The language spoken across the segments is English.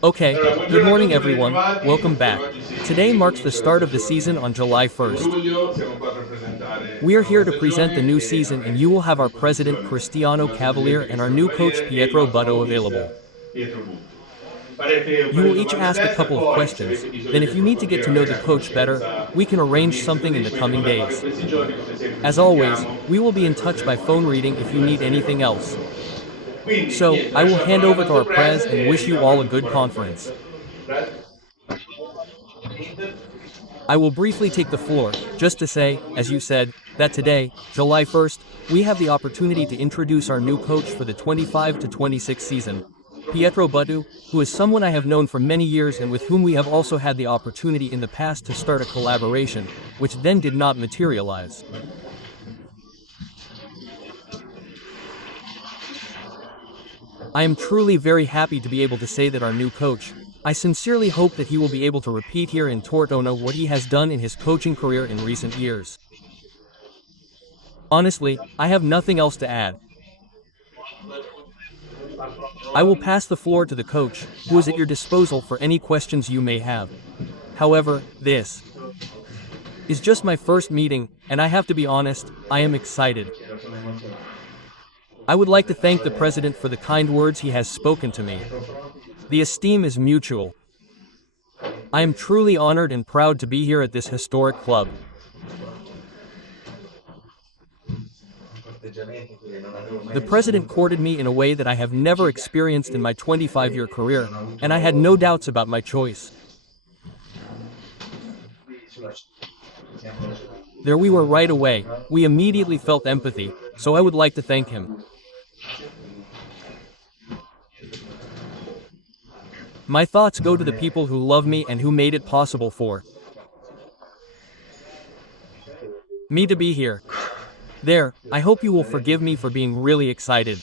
Okay, good Buongiorno a morning tutti, ben everyone, welcome ritrovati. back. Oggi Today sì, marks oggi the siamo start of the il season on July 2 1st. luglio, siamo qua per presentare We la are nuova here to present the stagione new e season and avrete you will a have our president disposizione Cristiano il nostro Cavalier dirigente and our Cristiano new coach Cavaliere e il Pietro nostro Buttu nuovo available. mister Pietro Buttu. Farete un You paio di will each domande a ask a testa, couple of poi se questions, avete bisogno then di if you need to get approfondire to la know the mia coach better, conoscenza we can del arrange mister something in di the quello che coming dovrà fare in days. questi giorni, come sempre ci As always, sentiamo we will be alle in ore touch by phone telefoniche reading così if vi you need essere anything rivolti else. loro. Quindi So, niente, I will lascio la hand parola al over to nostro our Brad prez and e wish vi you dà all poi a tutto good quanto conference. potete. Brad? I will briefly take the floor, just to say, as you said, that today, July 1st, we have the opportunity to introduce our new coach for the 25 to 26 season, Pietro Buttu, who is someone I have known for many years and with whom we have also had the opportunity in the past to start a collaboration, which then did not materialize. I am truly very happy to be able to say that our new coach, I sincerely hope that he will be able to repeat here in Derthona what he has done in his coaching career in recent years. Honestly, I have nothing else to add. I will pass the floor to the coach, who is at your disposal for any questions you may have. However, this is just my first meeting, and I have to be honest, I am excited. I would like to thank the president for the kind words he has spoken to me. The esteem is mutual. I am truly honored and proud to be here at this historic club. The president courted me in a way that I have never experienced in my 25-year career, and I had no doubts about my choice. There we were right away, we immediately felt empathy, so I would like to thank him. My thoughts go to the people who love me and who made it possible for me to be here. There, I hope you will forgive me for being really excited.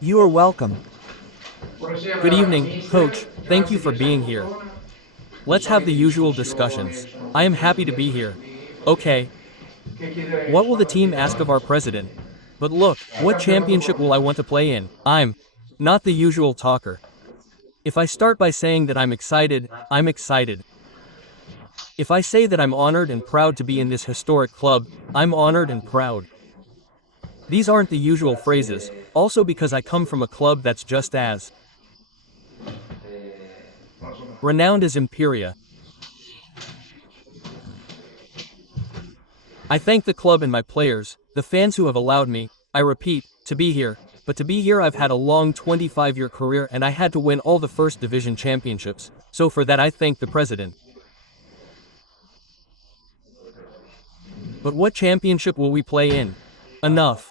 You are welcome. Good evening, coach, thank you for being here. Let's have the usual discussions. I am happy to be here. Okay. What will the team ask of our president? But look, what championship will I want to play in? I'm not the usual talker. If I start by saying that I'm excited, I'm excited. If I say that I'm honored and proud to be in this historic club, I'm honored and proud. These aren't the usual phrases, also because I come from a club that's just as renowned as Imperia. I thank the club and my players, the fans who have allowed me, I repeat, to be here. But to be here I've had a long 25-year career and I had to win all the first division championships, so for that I thank the president. But what championship will we play in? Enough.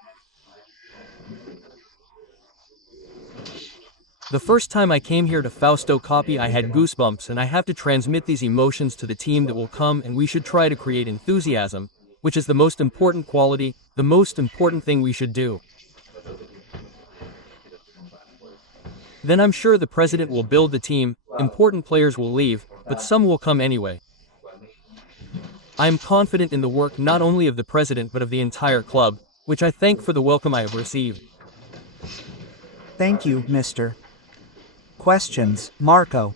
The first time I came here to Fausto Copy I had goosebumps and I have to transmit these emotions to the team that will come and we should try to create enthusiasm, which is the most important quality, the most important thing we should do. Then I'm sure the president will build the team, important players will leave, but some will come anyway. I am confident in the work not only of the president but of the entire club, which I thank for the welcome I have received. Thank you, Mr. Questions, Marco.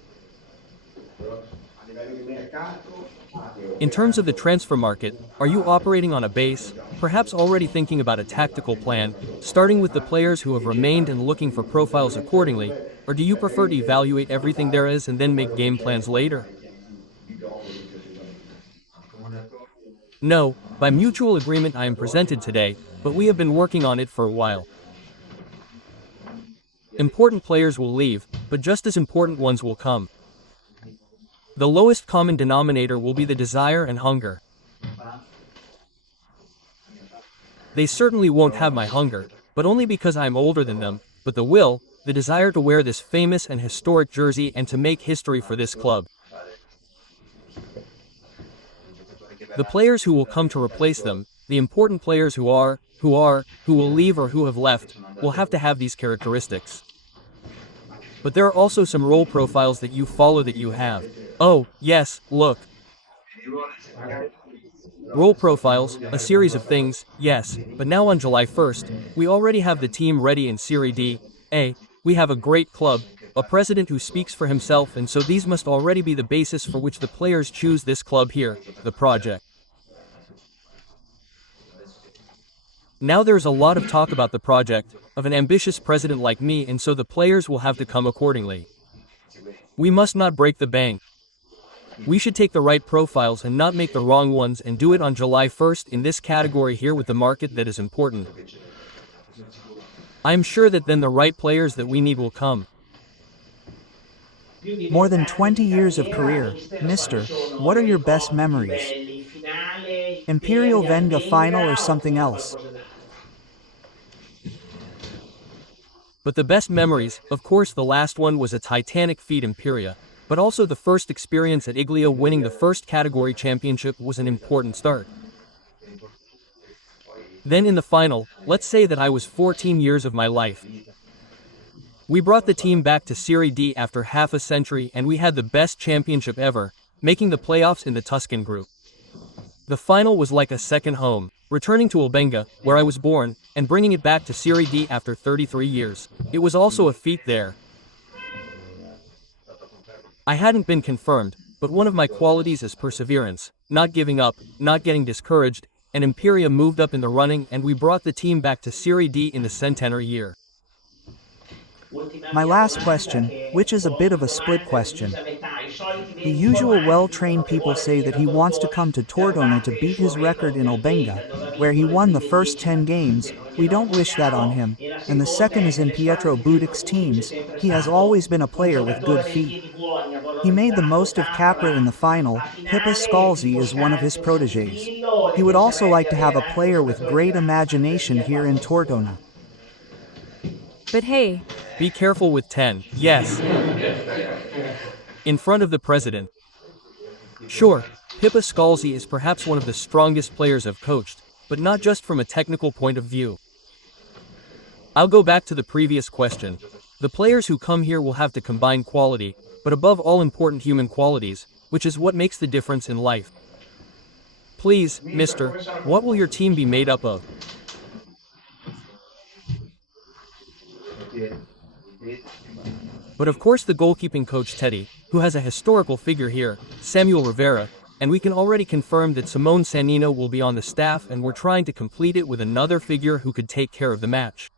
In terms of the transfer market, are you operating on a base, perhaps already thinking about a tactical plan, starting with the players who have remained and looking for profiles accordingly, or do you prefer to evaluate everything there is and then make game plans later? No, by mutual agreement I am presented today, but we have been working on it for a while. Important players will leave, but just as important ones will come. The lowest common denominator will be the desire and hunger. They certainly won't have my hunger, but only because I am older than them, but the will, the desire to wear this famous and historic jersey and to make history for this club. The players who will come to replace them, the important players who will leave or who have left, will have to have these characteristics. But there are also some role profiles that you follow that you have. Oh, yes, look. Role profiles, a series of things, yes, but now on July 1st, we already have the team ready in Serie D. A. We have a great club, a president who speaks for himself, and so these must already be the basis for which the players choose this club here, the project. Now there's a lot of talk about the project, of an ambitious president like me, and so the players will have to come accordingly. We must not break the bank. We should take the right profiles and not make the wrong ones, and do it on July 1st in this category here with the market that is important. I am sure that then the right players that we need will come. More than 20 years of career, Mister. What are your best memories? Imperial Venga final or something else? But the best memories, of course the last one was a titanic feat Imperia, but also the first experience at Iglia winning the first category championship was an important start. Then in the final, let's say that I was 14 years of my life. We brought the team back to Serie D after half a century, and we had the best championship ever, making the playoffs in the Tuscan group. The final was like a second home, returning to Albenga, where I was born, and bringing it back to Serie D after 33 years. It was also a feat there. I hadn't been confirmed, but one of my qualities is perseverance, not giving up, not getting discouraged, and Imperia moved up in the running, and we brought the team back to Serie D in the centenary year. My last question, which is a bit of a split question. The usual well-trained people say that he wants to come to Tortona to beat his record in Albenga, where he won the first 10 games. We don't wish that on him. And the second is in Pietro Buttu's teams. He has always been a player with good feet. He made the most of Capra in the final. Pippa Scalzi is one of his proteges. He would also like to have a player with great imagination here in Tortona. But hey, be careful with 10, yes. In front of the president. Sure, Pippa Scalzi is perhaps one of the strongest players I've coached, but not just from a technical point of view. I'll go back to the previous question. The players who come here will have to combine quality, but above all important human qualities, which is what makes the difference in life. Please, Mister, what will your team be made up of? But of course the goalkeeping coach Teddy, who has a historical figure here, Samuel Rivera, and we can already confirm that Simone Sannino will be on the staff, and we're trying to complete it with another figure who could take care of the match.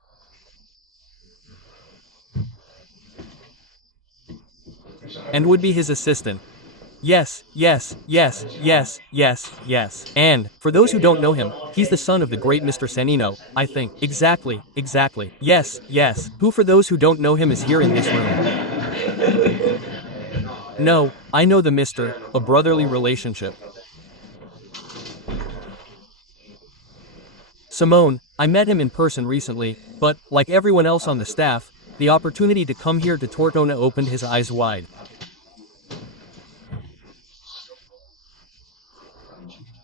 And would be his assistant. Yes, yes, yes, yes, yes, yes. And, for those who don't know him, he's the son of the great Mr. Sannino, I think. Exactly, exactly. Yes, yes. Who for those who don't know him is here in this room. No, I know the Mr., a brotherly relationship. Simone, I met him in person recently, but, like everyone else on the staff, the opportunity to come here to Tortona opened his eyes wide.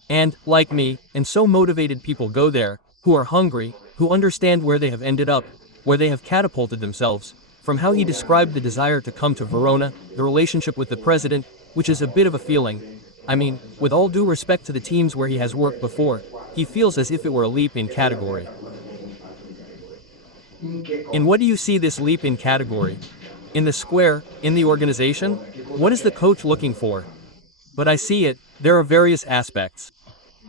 And, like me, and so motivated people go there, who are hungry, who understand where they have ended up, where they have catapulted themselves, from how he described the desire to come to Verona, the relationship with the president, which is a bit of a feeling. I mean, with all due respect to the teams where he has worked before, he feels as if it were a leap in category. In what do you see this leap in category? In the square, in the organization? What is the coach looking for? But I see it, there are various aspects.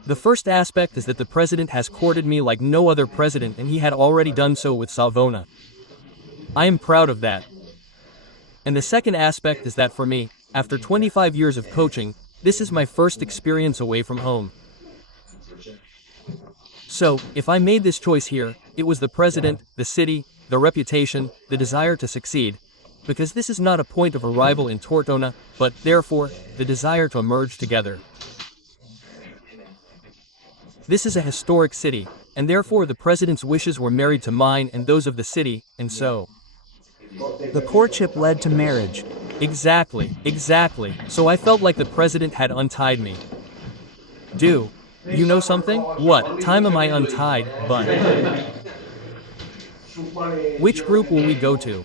The first aspect is that the president has courted me like no other president, and he had already done so with Savona. I am proud of that. And the second aspect is that for me, after 25 years of coaching, this is my first experience away from home. So, if I made this choice here, it was the president, the city, the reputation, the desire to succeed, because this is not a point of arrival in Tortona, but, therefore, the desire to emerge together. This is a historic city, and therefore the president's wishes were married to mine and those of the city, and so. The courtship led to marriage. Exactly, exactly. So I felt like the president had untied me. Do you know something? What time am I untied, but? Which group will we go to?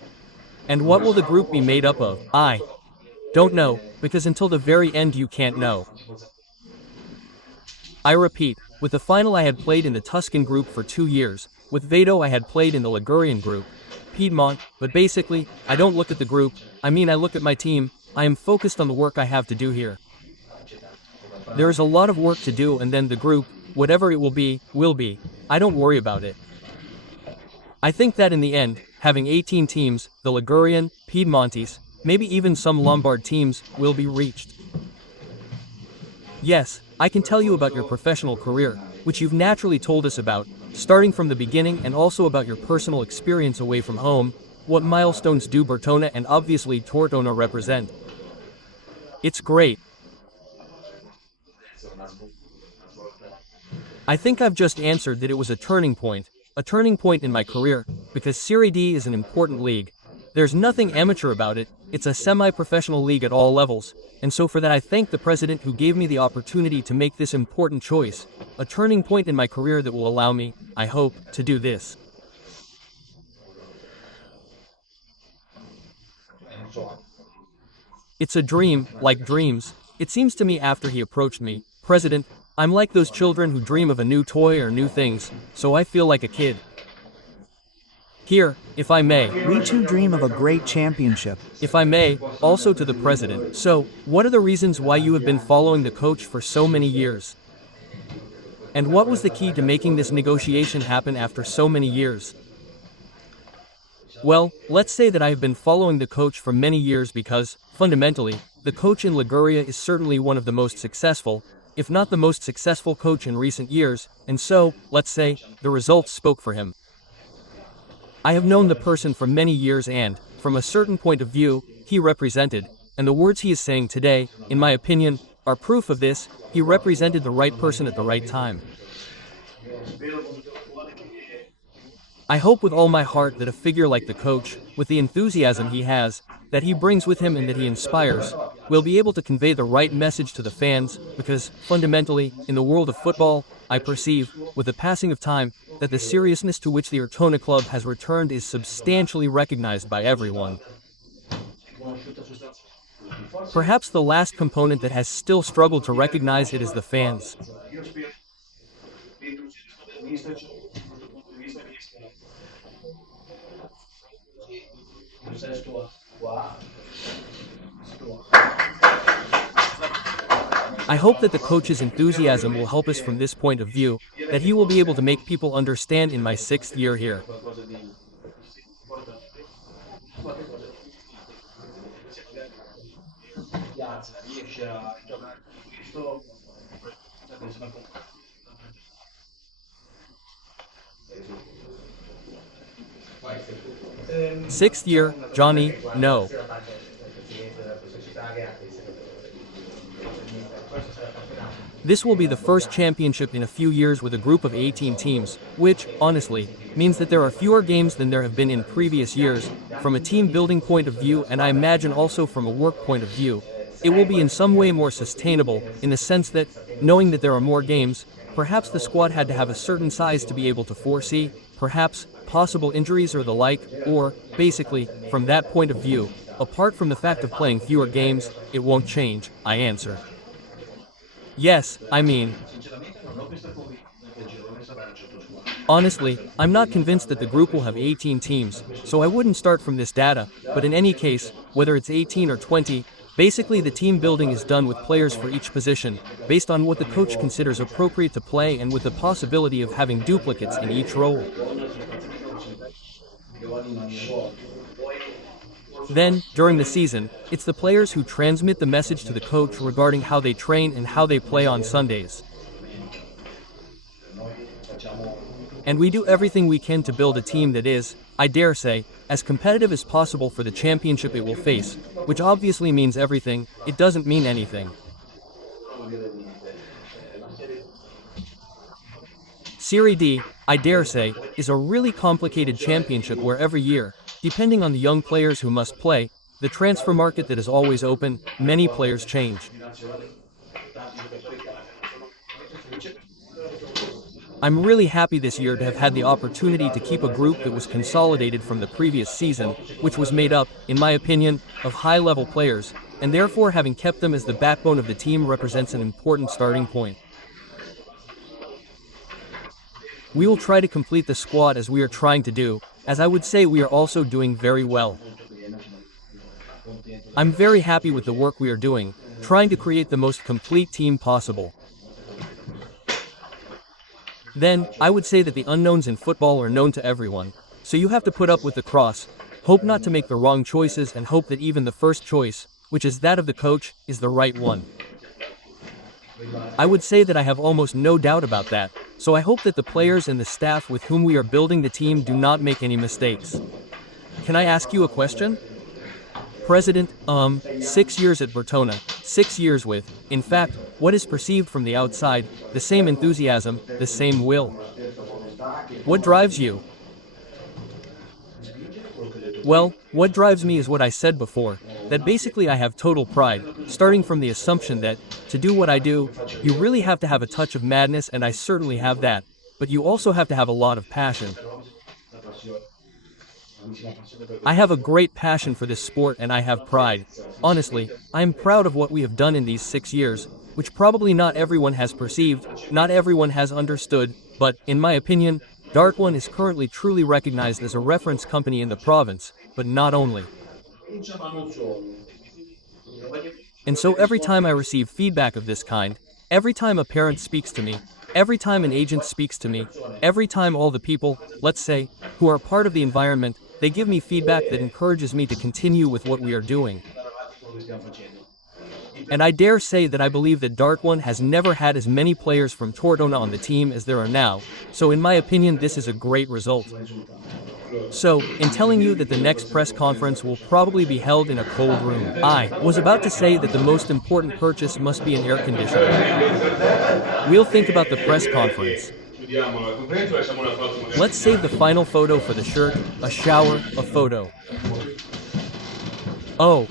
And what will the group be made up of? I don't know, because until the very end you can't know. I repeat, with the final I had played in the Tuscan group for 2 years, with Vado I had played in the Ligurian group, Piedmont, but basically, I don't look at the group, I look at my team, I am focused on the work I have to do here. There is a lot of work to do and then the group, whatever it will be, will be. I don't worry about it. I think that in the end, having 18 teams, the Ligurian, Piedmontese, maybe even some Lombard teams, will be reached. Yes, I can tell you about your professional career, which you've naturally told us about, starting from the beginning and also about your personal experience away from home, what milestones do Derthona and obviously Tortona represent. It's great. I think I've just answered that it was a turning point in my career, because Serie D is an important league. There's nothing amateur about it, it's a semi-professional league at all levels, and so for that I thank the president who gave me the opportunity to make this important choice, a turning point in my career that will allow me, I hope, to do this. It's a dream, like dreams. It seems to me after he approached me, President, I'm like those children who dream of a new toy or new things, so I feel like a kid. Here, if I may. We too dream of a great championship. If I may, also to the president. So, what are the reasons why you have been following the coach for so many years? And what was the key to making this negotiation happen after so many years? Well, let's say that I have been following the coach for many years because, fundamentally, the coach in Liguria is certainly one of the most successful, if not the most successful coach in recent years, and so, let's say, the results spoke for him. I have known the person for many years and, from a certain point of view, he represented, and the words he is saying today, in my opinion, are proof of this, he represented the right person at the right time. I hope with all my heart that a figure like the coach, with the enthusiasm he has, that he brings with him and that he inspires, will be able to convey the right message to the fans, because, fundamentally, in the world of football, I perceive, with the passing of time, that the seriousness to which the Derthona club has returned is substantially recognized by everyone. Perhaps the last component that has still struggled to recognize it is the fans. I hope that the coach's enthusiasm will help us from this point of view, that he will be able to make people understand in my 6th year here. Sixth year, Johnny, no. This will be the first championship in a few years with a group of 18 teams, which, honestly, means that there are fewer games than there have been in previous years, from a team building point of view and I imagine also from a work point of view. It will be in some way more sustainable, in the sense that, knowing that there are more games, perhaps the squad had to have a certain size to be able to foresee, perhaps, possible injuries or the like, or, basically, from that point of view, apart from the fact of playing fewer games, it won't change, I answer. Yes, honestly, I'm not convinced that the group will have 18 teams, so I wouldn't start from this data, but in any case, whether it's 18 or 20, basically the team building is done with players for each position, based on what the coach considers appropriate to play and with the possibility of having duplicates in each role. Then, during the season, it's the players who transmit the message to the coach regarding how they train and how they play on Sundays. And we do everything we can to build a team that is, I dare say, as competitive as possible for the championship it will face, which obviously means everything, it doesn't mean anything. Serie D, I dare say, is a really complicated championship where every year, depending on the young players who must play, the transfer market that is always open, many players change. I'm really happy this year to have had the opportunity to keep a group that was consolidated from the previous season, which was made up, in my opinion, of high-level players, and therefore having kept them as the backbone of the team represents an important starting point. We will try to complete the squad as we are trying to do, as I would say we are also doing very well. I'm very happy with the work we are doing, trying to create the most complete team possible. Then, I would say that the unknowns in football are known to everyone, so you have to put up with the cross, hope not to make the wrong choices and hope that even the first choice, which is that of the coach, is the right one. I would say that I have almost no doubt about that, so I hope that the players and the staff with whom we are building the team do not make any mistakes. Can I ask you a question? President, 6 years at Derthona, 6 years with, in fact, what is perceived from the outside, the same enthusiasm, the same will. What drives you? Well, what drives me is what I said before, that basically I have total pride, starting from the assumption that, to do what I do, you really have to have a touch of madness, and I certainly have that, but you also have to have a lot of passion. I have a great passion for this sport and I have pride. Honestly, I am proud of what we have done in these 6 years, which probably not everyone has perceived, not everyone has understood, but, in my opinion, Dark One is currently truly recognized as a reference company in the province, but not only. And so every time I receive feedback of this kind, every time a parent speaks to me, every time an agent speaks to me, every time all the people, let's say, who are part of the environment, they give me feedback that encourages me to continue with what we are doing. And I dare say that I believe that Dark One has never had as many players from Derthona on the team as there are now, so in my opinion this is a great result. So, in telling you that the next press conference will probably be held in a cold room, I was about to say that the most important purchase must be an air conditioner. We'll think about the press conference. Let's save the final photo for the shirt, a shower, a photo. Oh,